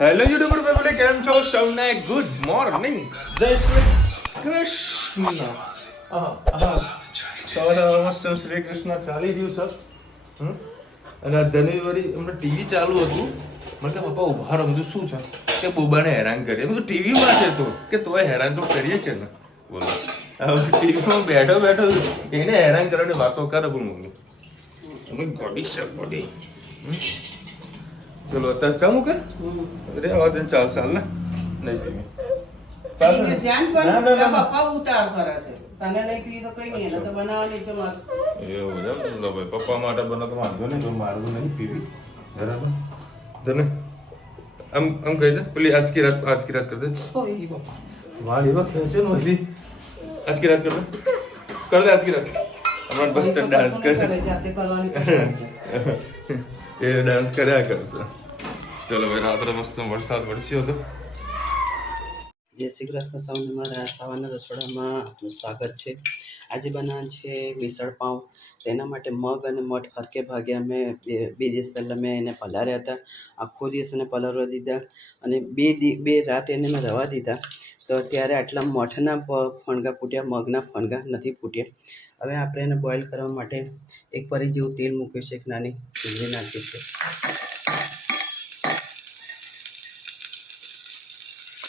Hello YouTuber family, કેમ છો? સૌને ગુડ મોર્નિંગ, જય શ્રી કૃષ્ણ. સવારે મસ્ત શ્રી કૃષ્ણ ચાલી રહ્યું સર. અને આ ધન્યવારી હમણાં ટીવી ચાલુ હતું. મને કે પપ્પા ઉભા રહો, બધું શું છે કે બોબાને હેરાન કરીએ. બધું ટીવીમાં છે તો કે તોય હેરાન તો કરીએ કે ને. બોલો, ટીવીમાં બેઠો બેઠો એને હેરાન કરવાની વાતો કરે. પણ મમ્મી ગોડી છે ગોડી. ચલો અત્યારે ચા મૂકે અરે આવા દિન ચાલશે હાલ ને નહીં પીવી. પપ્પા ઉતાર કરે છે. તને નહીં પીવી તો કઈ નહીં, એને તો બનાવવાની છે મારે. એવું છે એમ? લો ભાઈ, પપ્પા માટે બને તો વાંધો નહીં, મારું નહીં પીવી. બરાબર તને આમ કહી દે પેલી આજ કી રાત કર દે. ઓય બાપા, વાળ એવા ખેંચે ને હજી. આજ કી રાત કર દે આજ કી રાત. હમણાં બસ ડાન્સ કરે, જાતે કરવાની. એ ડાન્સ કર્યા કરશે. ચલો ભાઈ, રાત્રે મસ્ત વરસાદ વરસ્યો હતો. જય શ્રી કૃષ્ણ સૌને, મારા સવારના રસોડામાં આપનું સ્વાગત છે. આજે બનાવવાનું છે મિસળ પાઉં. તેના માટે મગ અને મઠ હરકે ભાગે અમે બે દિવસ પહેલાં મેં એને પલાળ્યા હતા. આખો દિવસ એને પલાળવા દીધા અને બે રાત એને મેં રવા દીધા. તો ત્યારે આટલા મઠના ફણગા ફૂટ્યા, મગના ફણગા નથી ફૂટ્યા. હવે આપણે એને બોઇલ કરવા માટે એક પરી જેવું તેલ મૂક્યું છે, એક નાની ડુંગળી નાખી છે.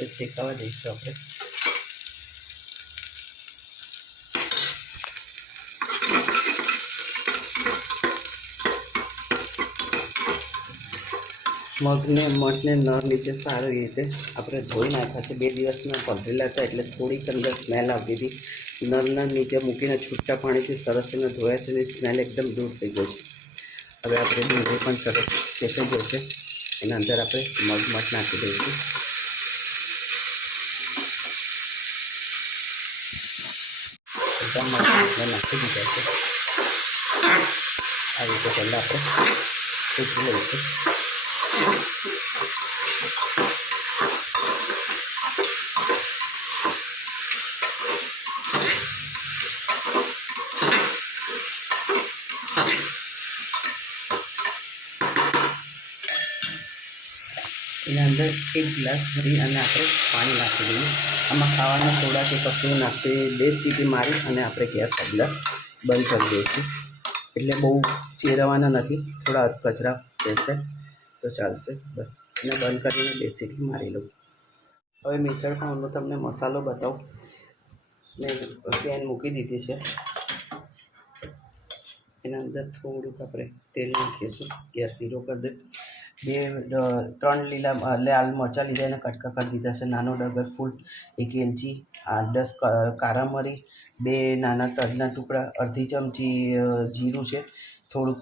એ શેકાવા દઈશું આપણે. મગને મઠને નર નીચે સારી રીતે આપણે ધોઈ નાખ્યા છે. 2 દિવસના પલળેલા હતા એટલે થોડીક અંદર સ્મેલ આવતી હતી. નરના નીચે મૂકીને છૂટા પાણીથી સરસ એને ધોયા છે અને સ્મેલ એકદમ દૂર થઈ ગઈ છે. હવે આપણે ડુંગળી પણ સરસ શેકાઈ જશે. એના અંદર આપણે મગ મઠ નાખી દઈશું. બધા મઠને નાખી દીધા છે. આ રીતે પહેલાં આપણે શેકી લઈશું. એના અંદર 1 ગ્લાસ ભરી અને આપણે પાણી નાખી દઈએ. આમાં ખાવાના સોડા કે કશું નાખી 2 સીટી મારી અને આપણે ગેસ અંદર બંધ કરી દઈશું. એટલે બહુ ચેરવાના નથી, થોડા કચરા રહેશે તો ચાલશે. બસ એને બંધ કરીને 2 સીટી મારી લઉં. હવે મિસળ પાઉંનો તમને મસાલો બતાવું. મેં પેન મૂકી દીધી છે. એના અંદર થોડુંક આપણે તેલ નાખીશું. ગેસ ધીરો કરી દે. 3 લીલા લાલ મરચાં લીધા, એને કટકા કરી દીધા છે. નાનો ડગર ફૂલ, 1 એલચી, 8-10 કાળા મરી, 2 નાના તજના ટુકડા, અડધી ચમચી જીરું છે, થોડુંક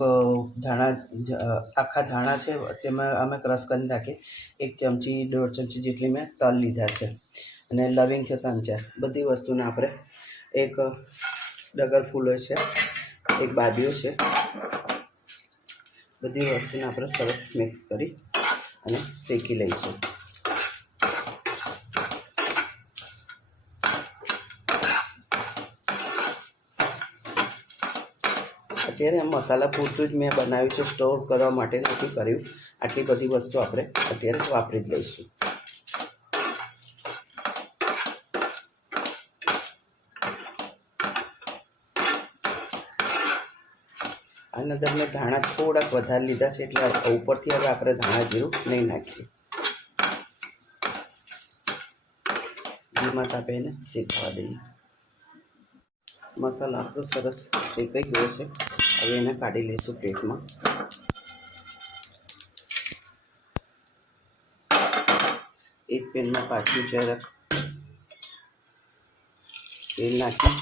આખા ધાણા છે, તેમાં અમે ક્રશ કરી નાખીએ. 1 ચમચી 1.5 ચમચી જેટલી મેં તલ લીધા છે અને લવિંગ છે 3-4. બધી વસ્તુને આપણે, એક ડગર ફૂલ છે, એક બાદિયો છે. બધી વસ્તુને આપણે સરસ મિક્સ કરી અને શેકી લઈશું. અત્યારે આ મસાલા પૂરતું જ મેં બનાવ્યું છે, સ્ટોર કરવા માટે નથી કર્યું. આટલી બધી વસ્તુ આપણે અત્યારે વાપરી જ લઈશું. આના અંદર મેં ધાણા થોડાક વધારે લીધા છે એટલે ઉપરથી હવે આપણે ધાણા જીરું નહીં નાખીએ. ધીમા તાપે એને શેકવા દઈએ. મસાલો આપણો સરસ શેકાઈ ગયો છે. હવે એને કાઢી લઈશું પ્લેટમાં. એક પેનમાં પાછું જરાક તેલ નાખી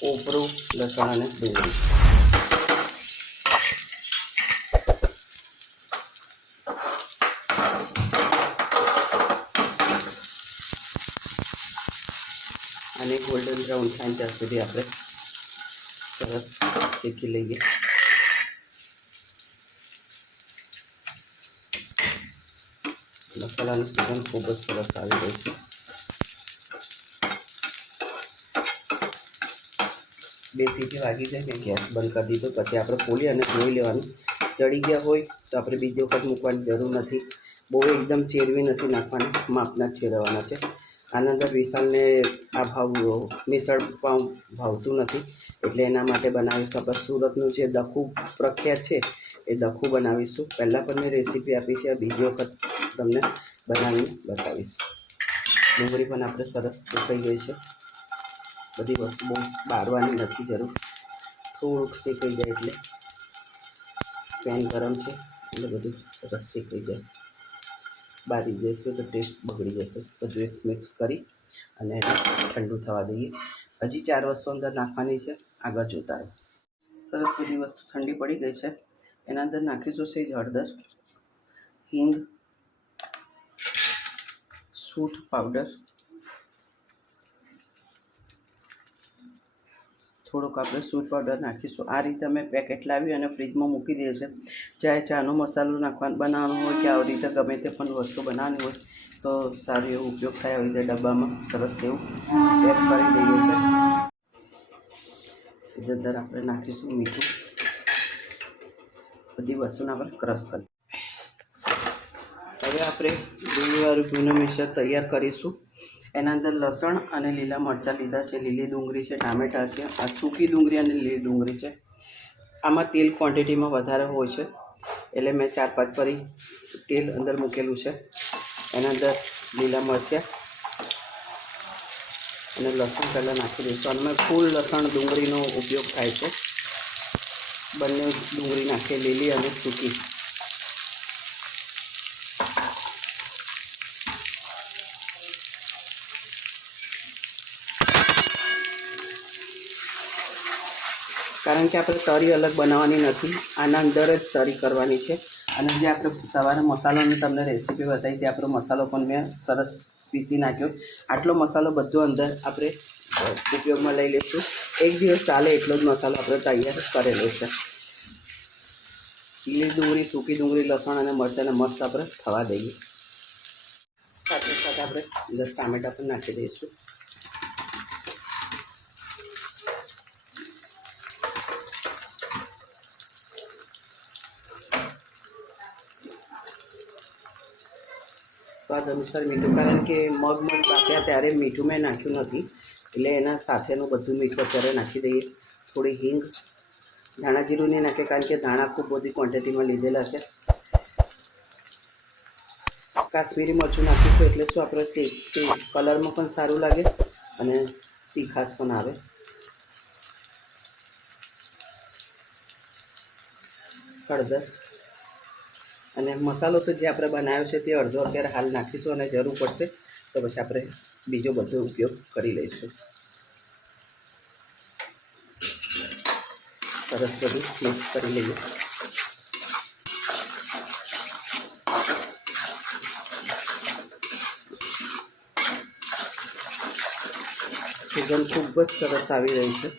કોપરું, લસણ અને ડુંગળી. અને ગોલ્ડન બ્રાઉન થાય ત્યાં સુધી આપણે સરસ શેકી લઈએ. મસાલાની સુગંધ ખૂબ જ સરસ આવી રહી છે. 2 સીટી વાગી જાય મેં ગેસ બંધ કરી દીધો. પછી આપણે ખોલી અને જોઈ લેવાનું. ચડી ગયા હોય તો આપણે બીજી વખત મૂકવાની જરૂર નથી. બહુ એકદમ ચેરવી નથી નાખવાના, માપના જ ચેરવવાના છે. આના અંદર વિશાલને આ મિસળ પાઉં ભાવતું નથી, એટલે એના માટે બનાવીશું આપણે સુરતનું જે દખું પ્રખ્યાત છે એ દખું બનાવીશું. પહેલાં પણ મેં રેસીપી આપી છે, બીજી વખત તમને બનાવીને બતાવીશ. ડુંગળી પણ આપણે સરસ શેકાઈ ગઈ છે. બધી વસ્તુ બહુ બાળવાની નથી જરૂર, થોડુંક શેકાઈ જાય એટલે. પેન ગરમ છે એટલે બધું સરસ શેકાઈ જાય. બારી જઈશું તો ટેસ્ટ બગડી જશે. બધું એક મિક્સ કરી અને ઠંડુ થવા દઈએ. હજી 4 વસ્તુ અંદર નાખવાની છે, આગળ જોતા રહો. સરસ બધી વસ્તુ ઠંડી પડી ગઈ છે. એના અંદર નાખીશું સેજ હળદર, હિંગ, સૂંઠ પાવડર, થોડુંક આપણે સૂંઠ પાવડર નાખીશું. આ રીતે અમે પેકેટ લાવી અને ફ્રીજમાં મૂકી દઈએ છીએ. ચાહે ચાનો મસાલો બનાવવાનો હોય કે આવી રીતે ગમે તે પણ વસ્તુ બનાવવાની હોય તો સારો એવો ઉપયોગ થાય. આવી રીતે ડબ્બામાં સરસ એવું પેક કરી દઈએ છીએ. સીધા આપણે નાખીશું મીઠું. બધી વસ્તુને આપણે ક્રશ કરી. હવે આપણે ડુંગળીવાળું ભીનું મિક્સર તૈયાર કરીશું. એના અંદર લસણ અને લીલા મરચાં લીધા છે, લીલી ડુંગળી છે, ટામેટાં છે, આ સૂકી ડુંગળી અને લીલી ડુંગળી છે. આમાં તેલ ક્વોન્ટિટીમાં વધારે હોય છે એટલે મેં 4-5 ફરી તેલ અંદર મૂકેલું છે. એના અંદર લીલા મરચાં અને લસણ પહેલાં નાખી દઈશું. અને ફૂલ લસણ ડુંગળીનો ઉપયોગ થાય છે. બંને ડુંગળી નાખીએ, લીલી અને સૂકી. કારણ કે આપણે તરી અલગ બનાવવાની નથી, આના અંદર જ તરી કરવાની છે. અને જે આપણે સવારે મસાલાની તમને રેસીપી બતાવી તે આપણો મસાલો પણ મેં સરસ પીસી નાખ્યો. આટલો મસાલો બધો અંદર આપણે ઉપયોગમાં લઈ લઈશું. 1 દિવસ ચાલે એટલો જ મસાલો આપણે તૈયાર કરેલો છે. લીલી ડુંગળી, સૂકી ડુંગળી, લસણ અને મરચાંને મસ્ત આપણે થવા દઈએ. સાથે સાથે આપણે અંદર ટામેટાં પણ નાખી દઈશું. સ્વાદ અનુસાર મીઠું, કારણ કે મગ બાફ્યા ત્યારે મીઠું મેં નાખ્યું નથી, એટલે એના સાથેનું બધું મીઠું અત્યારે નાખી દઈએ. થોડી હિંગ, ધાણા જીરું નહીં નાખે કારણ કે ધાણા ખૂબ બધી ક્વોન્ટિટીમાં લીધેલા છે. કાશ્મીરી મરચું નાખીશું એટલે શું આપણે તે કલરમાં પણ સારું લાગે અને તીખાશ પણ આવે. હળદર અને મસાલો તો જે આપણે બનાવ્યો છે તે અડધો અત્યારે હાલ નાખીશું અને જરૂર પડશે તો પછી આપણે બીજો બધો ઉપયોગ કરી લઈશું. સરસ બધું મિક્સ કરી લઈએ. સુગંધ ખૂબ જ સરસ આવી રહી છે.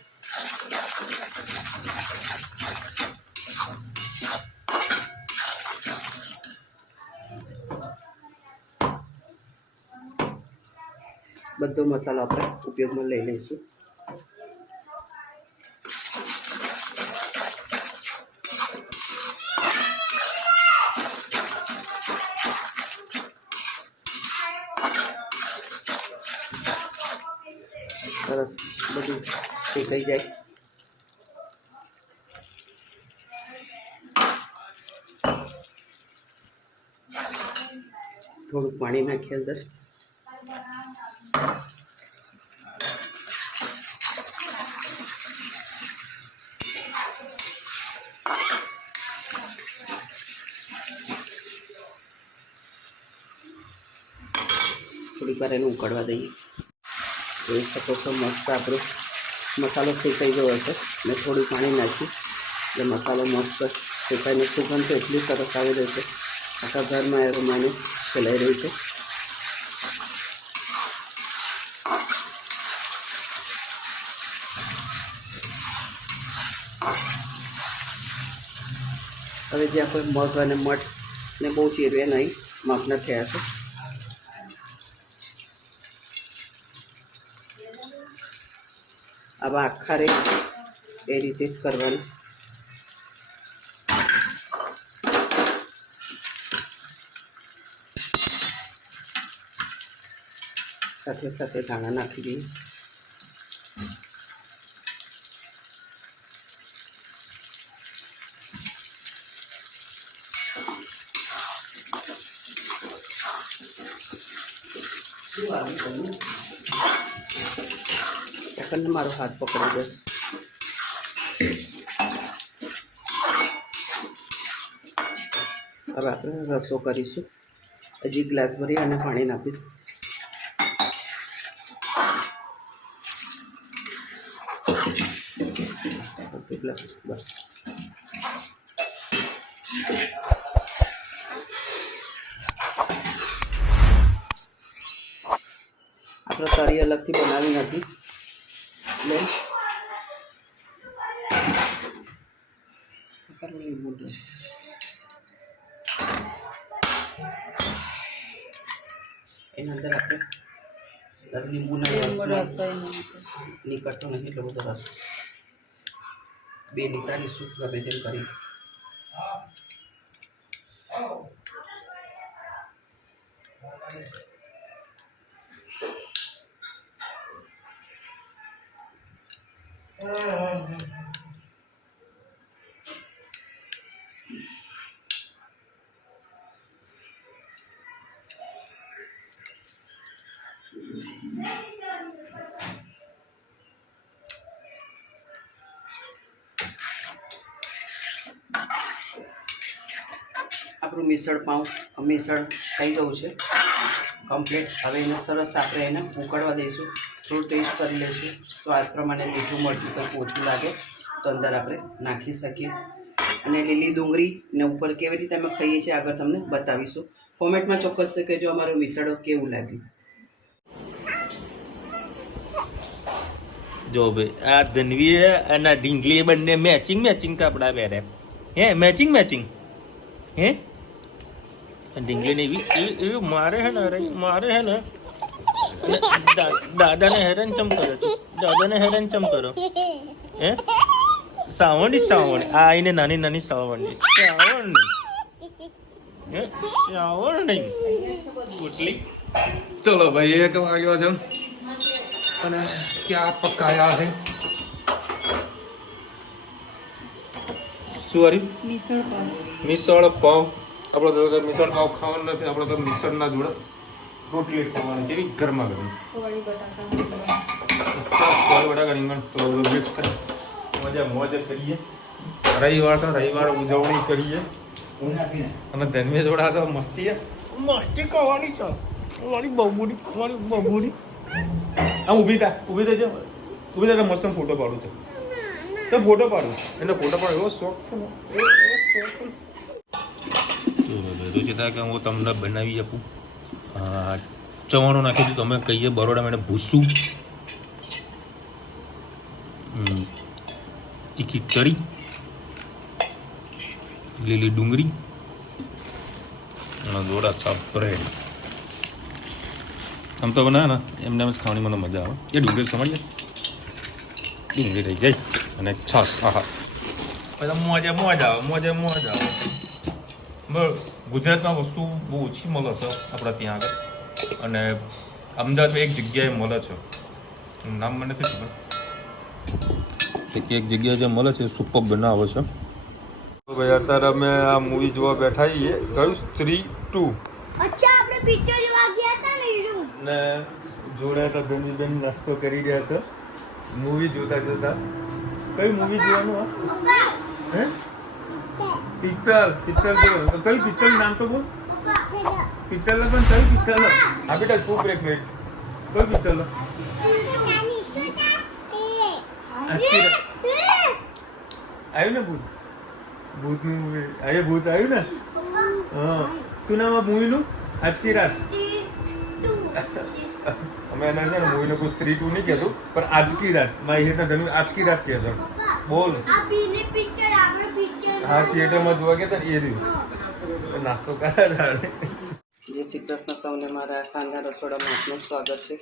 બધો મસાલો આપણે ઉપયોગમાં લઈ લઈશું. સરસ બધું શેકાઈ જાય. થોડું પાણી નાખીએ અંદર. થોડીક વાર એને ઉકળવા દઈએ. જોઈ શકો છો મસ્ત આપણો મસાલો શેકાઈ ગયો છે. મેં થોડું પાણી નાખ્યું એટલે મસાલો મસ્ત શેકાઈને સુગંધ તો એટલી સરસ આવી રહી છે, આખા ઘરમાં એરોમાને ફેલાઈ રહી છે. હવે જે આપણે મગ અને મઠને બહુ ચીરવે નહીં, માપના થયા છે. આવા આખા રે એ રીતે જ કરવાનું. સાથે સાથે ધાણા નાખી દઈએ. આપણને મારો હાથ પકડી જશે. હવે આપણે રસો કરીશું. હજી ગ્લાસ ભરી અને પાણી નાખીશ. ઓકે ગ્લાસ બસ. આપણે તરી અલગથી બનાવી નથી લીંબુ એના અંદર આપણે લીંબુના રસ નીકળતો નથી એટલો બધો રસ. 2 નીકાળીશું ગમે તેમ કરી. આપણું મિસળ થઈ ગયું છે કમ્પ્લીટ. હવે એને સરસ આપણે એને ઉકળવા દઈશું. થોડું ટેસ્ટ કરી લઈશું. સ્વાદ પ્રમાણે મીઠું મરચું કંઈક ઓછું લાગે તો અંદર આપણે નાખી શકીએ. અને લીલી ડુંગળી ને ઉપર કેવી રીતે અમે ખાઈએ છીએ આગળ તમને બતાવીશું. કોમેન્ટમાં ચોક્કસ કહેજો અમારું મિસળ કેવું લાગ્યું. જો ભાઈ આ ધનવી અને ઢીંગલી બંને મેચિંગ કપડા પહેરે. હે મેચિંગ હે ઢીંગલી ને એવી મારે હે ને અને દાદાને હેરાન ચમ કરો હે સાવણી આ આઈને નાની સાવણી ગુટલી. ચલો ભાઈ એક વાગ્યો છે અને ક્યાં પકાયા છે શું મિસળ પાવ. આપણો તો મિસળ પાવ ખાવાનું નથી. આપણે તો મિસળના જોડે રોટલી ખાવાની જેવી ગરમા ગરમ બટાકા રીંગણ તો મિક્સ કરી મોજ કરીએ. રવિવાર ઉજવણી કરીએ અને ધનવી જોડા તો મસ્તી ખાવાની છે. મારી બબુડી આમ ઊભી થજો મસ્ત ફોટો પાડું છે તો ફોટો પાડું એનો ફોટો પાડો એવો શોખ છે ને કે હું તમને બનાવી આપું. ચવાણું નાખી દીધું. તમે કહીએ બરોડા મેં ભૂસું તીખી તરી લીલી ડુંગળી અને જોડા સાફ બ્રેડ. આમ તો બનાવે ને એમને જ ખાવાની મને મજા આવે. એ ડુંગળી સમજીએ ડુંગળી રહી જાય અને છાસ. આહા પછી મોજ આવે. ગુજરાતમાં વસ્તુ બહુ ઓછી મળે છે આપણા ત્યાં આગળ. અને અમદાવાદમાં એક જગ્યાએ મળે છે, નામ મને નથી ખબર. એક જગ્યાએ જે મળે છે સુપર બનાવે છે. ભાઈ અત્યારે અમે આ મૂવી જોવા બેઠા છીએ. કયું? સ્ત્રી 2. અચ્છા આપણે પિક્ચર જોવા ગયા હતા ને જોડે તો ધનવીબેન નાસ્તો કરી રહ્યા છે મૂવી જોતા. કઈ મૂવી જોવાનું? હે પિત્તલ કયું પિત્તલ નામ તો બોલ. પિત્તલ પણ કયું પિત્તલ? હા બેટા ચૂપ એક મિનિટ. કયું પિત્તલ? આવ્યું ને ભૂતનું મૂવી. ભૂત આવ્યું ને. હા શું નામ આ મૂવીનું? આજકી રાત. અમે એના છે ને મૂવીનું કોઈ 3-2 નહીં કહેતું પણ આજકી રાત. મારી હેઠળ ઘણી આજકી રાત કહે છે. બોલ. હા થિયેટરમાં જોવા ગયા હતા ને એ રહ્યું નાસ્તો કરાયા. જય શ્રી કૃષ્ણ સૌને. મારા સાંજના રસોડામાં આપનું સ્વાગત છે.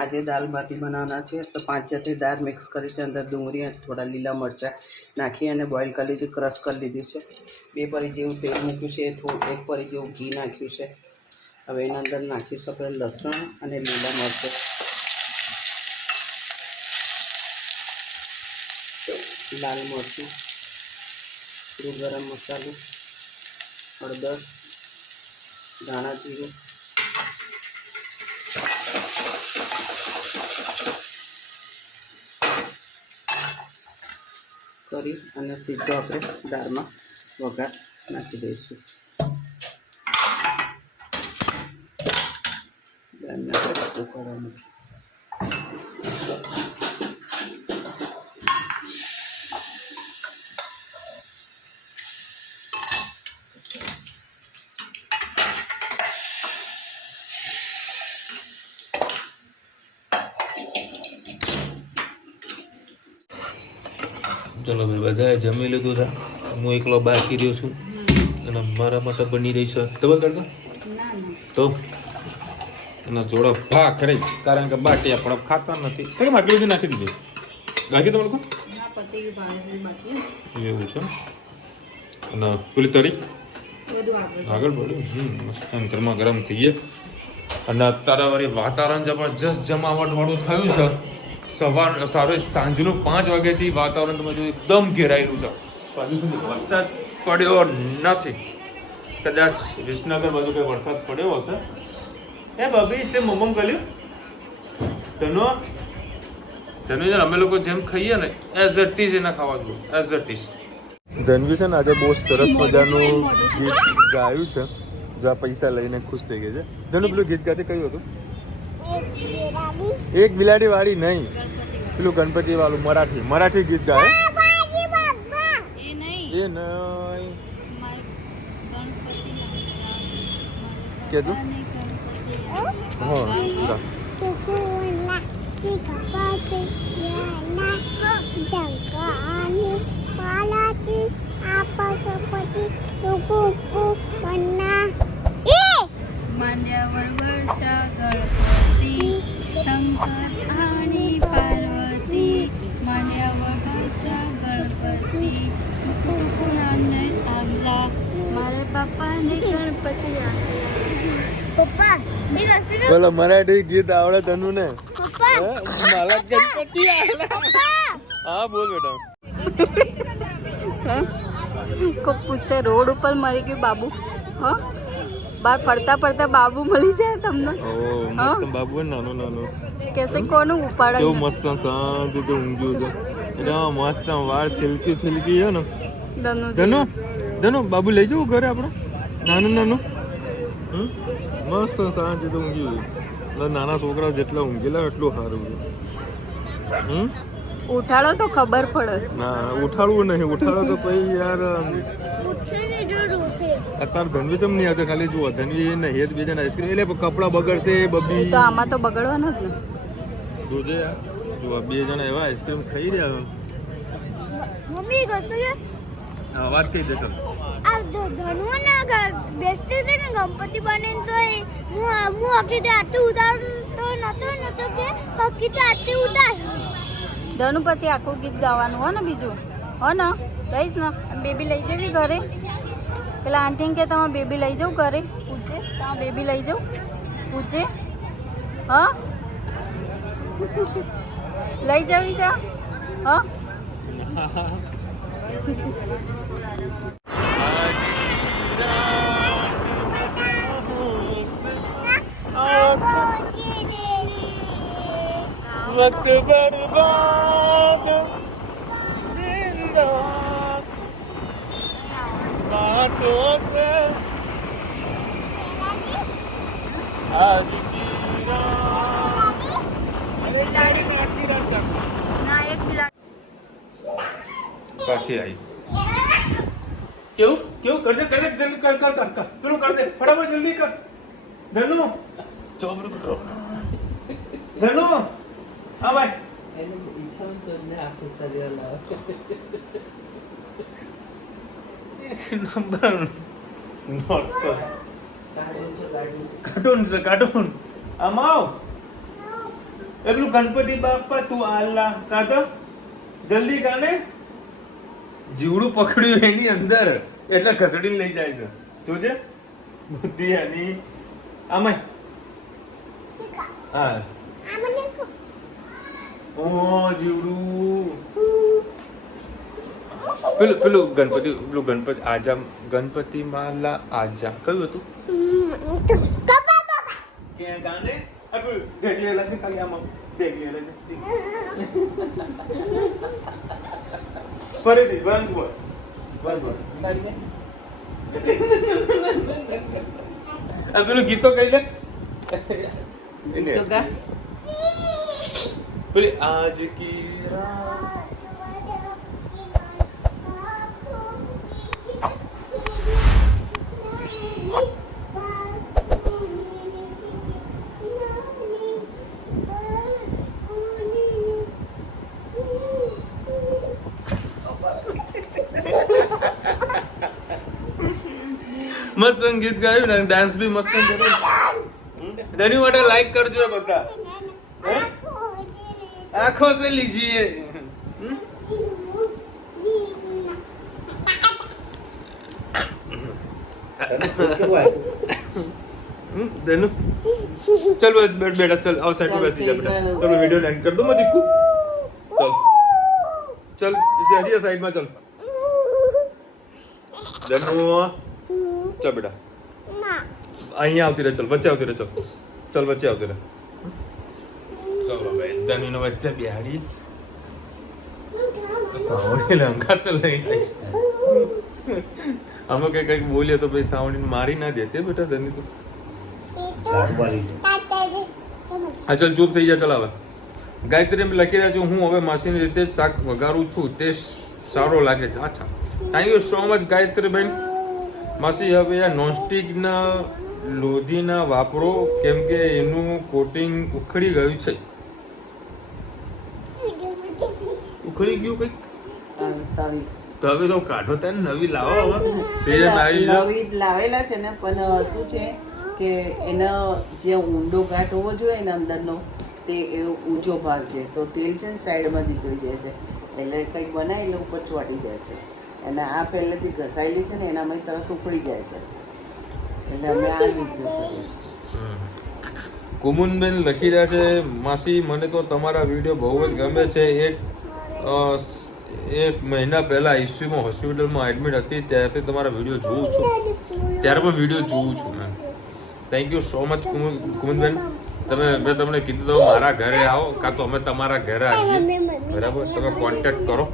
આજે દાલ બાટી બનાવવાના છે તો 5 જાતની દાળ મિક્સ કરી છે. અંદર ડુંગળી અને થોડા લીલા મરચાં નાખી અને બોઇલ કરી લીધી, ક્રશ કરી લીધી છે. 2 પરી જેવું તેલ મૂક્યું છે. 1 પરી જેવું ઘી નાખ્યું છે હવે એના અંદર નાખીશું આપણે લસણ અને લીલા મરચાં, લાલ મરચું, થોડું ગરમ મસાલો, હળદર, ધાણા જીરું, કરી અને સીધો આપણે દાળમાં વઘાર નાખી દઈશું. દાળને આપણે ઉકળવા મૂકીએ. ચલો ભાઈ, બધાએ જમી લીધું છે. હું એકલો બાકી રહ્યો છું અને મારા માટે બની રહી છે ડબલ તડકા. તો એના જોડો ભાગ કરી, કારણ કે બાટિયા પણ ખાતા નથી. કેમ આટલી બધી નાખી દીધી? બાકી તો લોકો એવું છે. અને પેલી તરી આગળ પડ્યું મસ્ત ગરમા ગરમ થઈએ. અને અત્યારે વળી વાતાવરણ જબરજસ્ત જમાવટ વાળું થયું છે. સવાર સાંજનું 5 વાગ્યાથી વાતાવરણ તમે જોયું એકદમ ઘેરાયેલું છે. હજુ સુધી વરસાદ પડ્યો નથી. કદાચ વિસનગર બાજુ કઈ વરસાદ પડ્યો હશે. એ બબી તે મમ્મ કર્યું ધનુ અમે લોકો જેમ ખાઈએ ને એઝ ઇટ ઇઝ એના ખાવા જોઈએ એઝ ઇટ ઇઝ. ધનવી છે ને આજે બહુ સરસ મજાનું ગીત ગાયું છે. જો આ પૈસા લઈને ખુશ થઈ ગઈ છે. ધનુ પેલું ગીત ગાતે કયું હતું? એક બિલાડી વાળી નહીં, પેલું ગણપતિ વાળું મરાઠી ગીત ગાય. એ નહીં કેતું હા मान्यवर वरच्या गणपती शंकर आणि पार्वती मान्यवर वरच्या गणपती कुकुनाने थांबला मारे पप्पाने गणपती पप्पा मी कसं બોલો મરાઠી ગીત આવડે તનુ ને? पप्पा માલા ગણપતિ હા બોલ બેટા. કોઈ પૂછશે રોડ ઉપર મરી ગયું બાબુ, હા બહાર ફરતા ફરતા બાબુ મળી જાય તમને? ઓ મસ્ત બાબુ નાનો નાનો કેસે કોનું ઉપાડે? કેવું મસ્ત શાંતિ તો ઊંઘ્યું છે. એટલે મસ્ત વાળ છિલકી છે ને. ધનુ ધનુ બાબુ લઈ જવું ઘરે આપણે નાનું નાનું. મસ્ત શાંતિ તો ઊંઘ્યું. નાના છોકરા જેટલા ઊંઘેલા એટલું સારું છે. ઉઠાડો તો ખબર પડે. ના ઉઠાડવું નહીં, ઉઠાડો તો પછી યાર અત્યારે ધનવી ચમ નહીં આવતો. ખાલી જુઓ ધનવી ને હેત બીજાને આઈસ્ક્રીમ એટલે કપડાં બગડશે બબી. તો આમાં તો બગડવાના જ ને. જોજે જુઓ બે જણા એવા આઈસ્ક્રીમ ખાઈ રહ્યા મમ્મી ગતો છે. અવાજ કહી દે ચાલ. આ ધનુના બેસતી હતી ને ગણપતિ બને તો હું આખી આરતી ઉતાર તો નતો કે આખી આરતી ઉતાર. ધનુ પછી આખું ગીત ગાવાનું હો ને બીજું હો ને લઈશ ને. બેબી લઈ જવી ઘરે? પેલા આંટીને કે તમે બેબી લઈ જાઉં ઘરે? પૂછે તમે બેબી લઈ જાઉં? પૂછે હા લઈ જવી છે હા? वक्त बर्बाद बातों से आज की रात ના એક બિલાડી પાછી આવી. કેવું કેવું કર દે કર દે જલ્દી કર કર કર પેલું કર દે ફટાફટ જલ્દી કર. ધનુ ચોબડું ધનુ હા ભાઈ એનું ઈચ્છા તો ને આખું શરીર લાવ. નંબર નોટ સો કાર્ટૂન છે કાર્ટૂન. આમ આવ એ પેલું ગણપતિ બાપા તું આલ્લા કાકા જલ્દી કાને જીવડું પકડ્યું એની અંદર એટલે ખસડીને લઈ જાય છે. જોજે બુદ્ધિ એની આમાં હા ઓ જીવડું પેલું ગણપતિ આજા ગણપતિ માલા આજા કયું હતું ક્યાં ગાને ઢેકલી લાગે ખાલી આમાં ઢેકલી લાગે ફરીથી વંશ બોલ આ પેલું ગીતો કઈ લે તો ગા પેલી આજ કી રાત મસ્ત ગીત ગાયું ને ડાન્સ બી મસ્ત કર્યું ધન્યુ માટે લાઈક કરજો બધા આંખો સે લીજીએ ધनु चल बैठ बेटा चल आओ साइड पे बैठ जा बेटा तो मैं वीडियो एंड कर दूं मैं दिक्कू चल चल इधर साइड में चल धनु चल बेटा અહીંયા આવતી રહે ચલ વચ્ચે આવતી રહે ચલ વચ્ચે આવતી રહે ચલો ભાઈ ધનુ નો વચ્ચે બિહાડી સાવણી લંગા તો લઈ અમે કઈક બોલીએ તો ભાઈ સાવણી મારી ના દેતે બેટા ધનુ તો હા ચલ ચૂપ થઈ જા ચલ હવે ગાયત્રી એમ લખી રહ્યા છું હું હવે માસીની રીતે શાક વઘારું છું તે સારો લાગે છે અચ્છા thank you so much Gayatri બેન માસી હવે આ નોનસ્ટિકના લોધીના વાપરો કેમ કે એનું કોટિંગ ઉખડી ગયું છે ઉખડી ગયું કઈક તવી તો હવે તો કાઢો તારે નવી લાવો હવે સીઝન આવી છે નવી લાવેલા છે ને પણ શું છે કે એનો જે ઊંડો ઘાટ હોવો જોઈએ ને અંદરનો તે એ ઊંચો ભાગ છે તો તેલ છે ને સાઈડમાં નીકળી જાય છે એટલે કંઈક બનાવી એટલે ઉપર ચોંટી જાય છે અને આ પહેલેથી ઘસાયેલી છે ને એનામાં તરત ઉખડી જાય છે એટલે અમે આ જ ઉપયોગ કરીએ છીએ કુમુનબેન લખી રહ્યા છે માસી મને તો તમારા વિડીયો બહુ જ ગમે છે એક મહિના પહેલા આઈસીયુમાં હોસ્પિટલમાં એડમિટ હતી ત્યારથી તમારા વિડીયો જોઉં છું ત્યારે પણ વિડીયો જોઉં છું મેં થેન્ક યુ સો મચ કુમુનબેન મેં તમને કીધું તો મારા ઘરે આવો કાં તો અમે તમારા ઘરે આવીએ બરાબર તમે કોન્ટેક્ટ કરો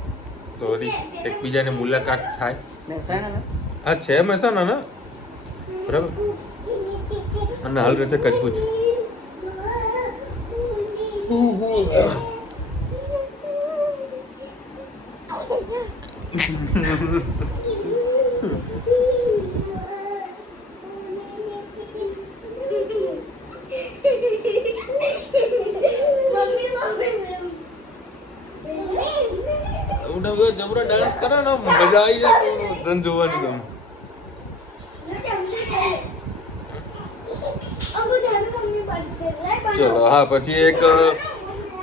તો વળી એકબીજાની મુલાકાત થાય મહેસાણા હા છે મહેસાણા ને બરાબર અને હાલ રહે છે કચ્છ જબરો ડાન્સ કરે ને મજા આવી જાય ધન જોવાની તમે ચલો હા પછી એક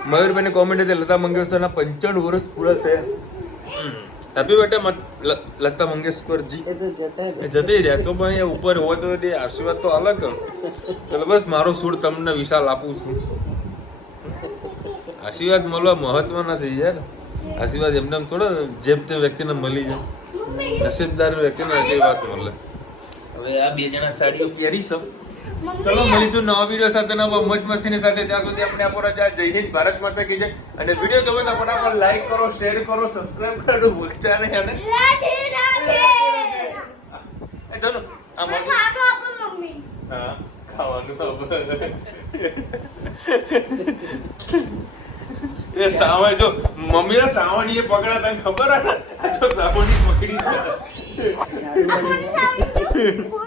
મયુરભાઈની કોમેન્ટ હતી લતા મંગેશકરના 95 વર્ષ પૂરા થયા હેપી બર્થડે લતા મંગેશકરજી એ તો જતી રહ્યા તો પણ અહીંયા ઉપર હોય તો આશીર્વાદ તો અલગ એટલે બસ મારો સૂર તમને વિશાલ આપું છું આશીર્વાદ મળવા મહત્વના છે યાર આશીર્વાદ એમને થોડા જેમ તે વ્યક્તિને મળી જાય નસીબદાર વ્યક્તિને આશીર્વાદ મળે હવે આ બે જણા સાડીઓ પહેરી છે ચલો મળીશું નવા વિડીયો સાથે નવા મોજ મસ્તીની સાથે ત્યાં સુધી આપણે આપણા જય હિન્દ ભારત માતા કી જય અને વિડીયો ગમે તો ફટાફટ લાઈક કરો શેર કરો સબસ્ક્રાઇબ કરવાનું ભૂલતા નહીં અને એ ધનુ આ મમ્મી હા ખાવાનું એ સાવણ જો મમ્મી સાવણી એ પકડા તને ખબર હે જો સાવણી પકડી છે